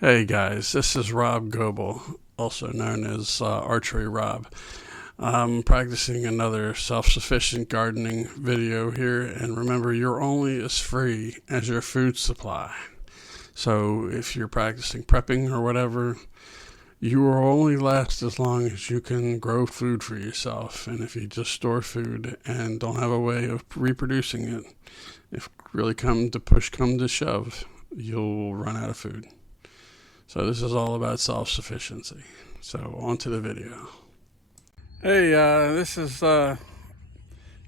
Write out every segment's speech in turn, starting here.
Hey guys, this is Rob Goebel, also known as Archery Rob. I'm practicing another self-sufficient gardening video here, and remember, you're only as free as your food supply. So if you're practicing prepping or whatever, you will only last as long as you can grow food for yourself. And if you just store food and don't have a way of reproducing it, if really come to shove, you'll run out of food. So this is all about self-sufficiency. So on to the video. Hey, this is, y'all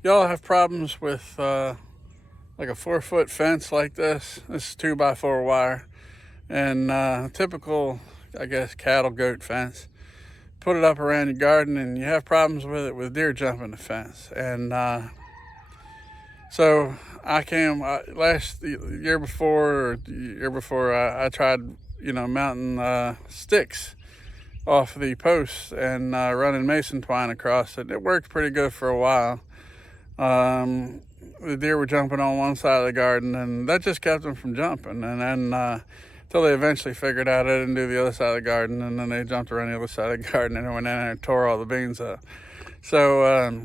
have problems with like a 4-foot fence like this. This is 2x4 wire. And typical, I guess, cattle goat fence. Put it up around your garden and you have problems with it with deer jumping the fence. And so I came last year before I tried mounting sticks off the posts and running mason twine across it. It worked pretty good for a while. The deer were jumping on one side of the garden, and that just kept them from jumping. And then until they eventually figured out I didn't do the other side of the garden, and then they jumped around the other side of the garden and went in there and tore all the beans up. So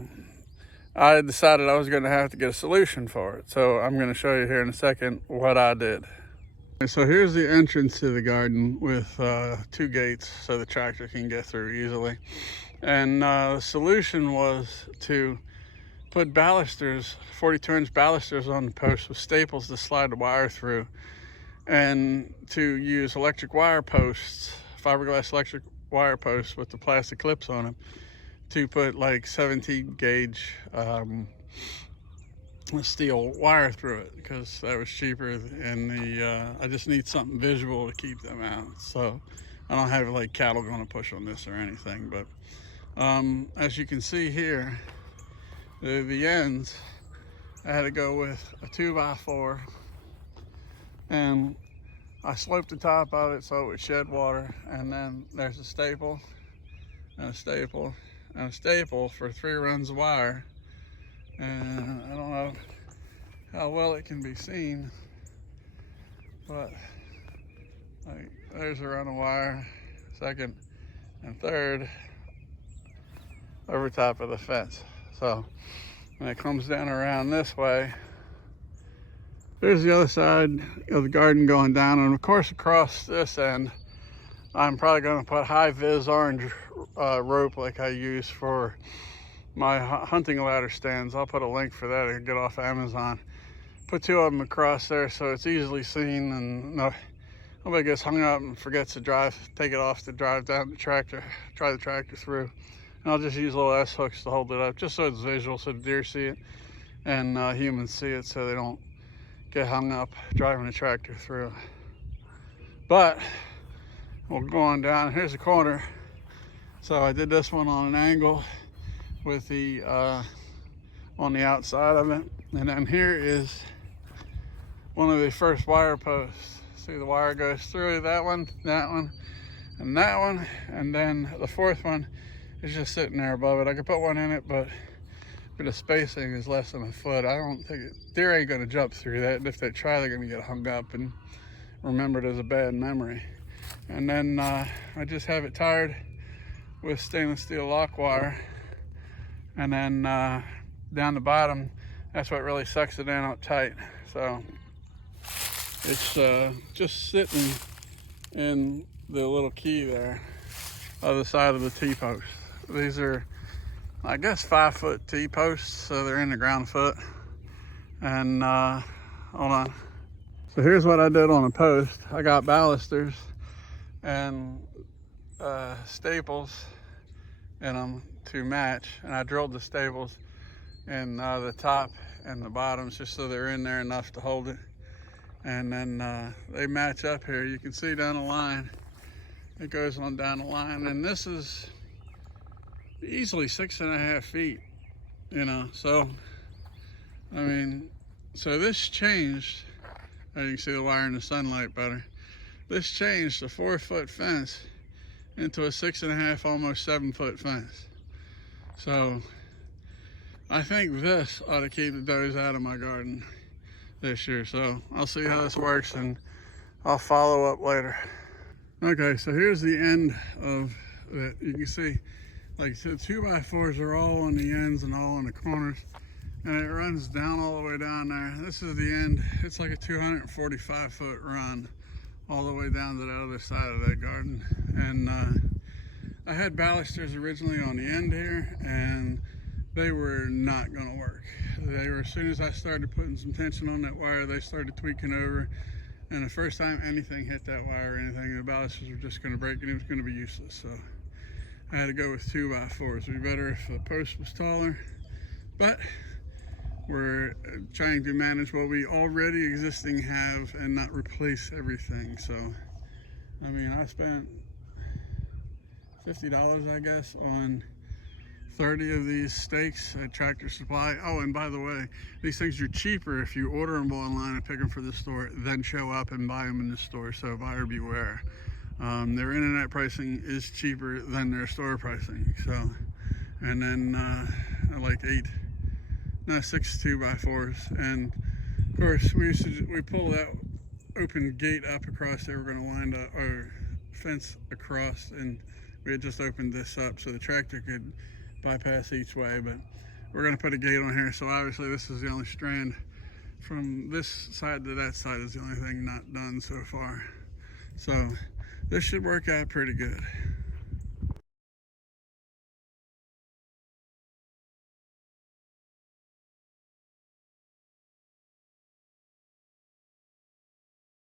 I decided I was going to have to get a solution for it. So I'm going to show you here in a second what I did. So here's the entrance to the garden with 2 gates so the tractor can get through easily. And the solution was to put balusters, 42-inch balusters on the post with staples to slide the wire through, and to use electric wire posts, fiberglass electric wire posts with the plastic clips on them, to put like 17 gauge steel wire through it, because that was cheaper, and I just need something visual to keep them out. So I don't have like cattle going to push on this or anything, but as you can see here, the ends, I had to go with a 2x4, and I sloped the top of it so it would shed water, and then there's a staple and a staple and a staple for 3 runs of wire. And I don't know how well it can be seen, but like, there's a run of wire, 2nd and 3rd, over top of the fence. So when it comes down around this way, there's the other side of the garden going down, and of course across this end I'm probably going to put high-vis orange rope like I use for my hunting ladder stands. I'll put a link for that and get off Amazon. Put 2 of them across there so it's easily seen, and nobody gets hung up and forgets to take it off to drive down the tractor, drive the tractor through. And I'll just use little S hooks to hold it up, just so it's visual, so the deer see it and humans see it, so they don't get hung up driving the tractor through. But we'll go on down. Here's the corner. So I did this one on an angle with the on the outside of it, and then here is one of the first wire posts. See, the wire goes through that one, and that one, and then the 4th one is just sitting there above it. I could put one in it, but the spacing is less than a foot. I don't think deer ain't gonna jump through that, and if they try, they're gonna get hung up and remembered as a bad memory. And then I just have it tied with stainless steel lock wire. And then down the bottom, that's what really sucks it in up tight. So it's just sitting in the little key there, other side of the T-post. These are, I guess, 5-foot T-posts, so they're in the ground foot. And hold on. So here's what I did on a post. I got balusters and staples in them to match, and I drilled the staples in the top and the bottoms just so they're in there enough to hold it. And then they match up here. You can see down the line, it goes on down the line, and this is easily 6.5 feet, so I mean, so this changed. You can see the wire in the sunlight better. This changed a 4-foot fence into a 6.5, almost 7-foot fence. So I think this ought to keep the does out of my garden this year. So I'll see how this works, and I'll follow up later. Okay, so here's the end of it. You can see, like I said, 2x4s are all on the ends and all on the corners, and it runs down all the way down there. This is the end. It's like a 245-foot run all the way down to the other side of that garden. And I had balusters originally on the end here, and they were not going to work. They were, as soon as I started putting some tension on that wire, they started tweaking over. And the first time anything hit that wire or anything, the balusters were just going to break and it was going to be useless. So I had to go with 2x4s. It'd be better if the post was taller, but we're trying to manage what we already existing have and not replace everything. So, I mean, I spent $50, I guess, on 30 of these stakes at Tractor Supply. Oh, and by the way, these things are cheaper if you order them online and pick them for the store, then show up and buy them in the store. So buyer beware. Their internet pricing is cheaper than their store pricing. So, and then like 6 2x4s, and of course we pull that open gate up across there. We're going to wind up our fence across, and we had just opened this up so the tractor could bypass each way, but we're going to put a gate on here. So obviously this is the only strand from this side to that side is the only thing not done so far. So this should work out pretty good.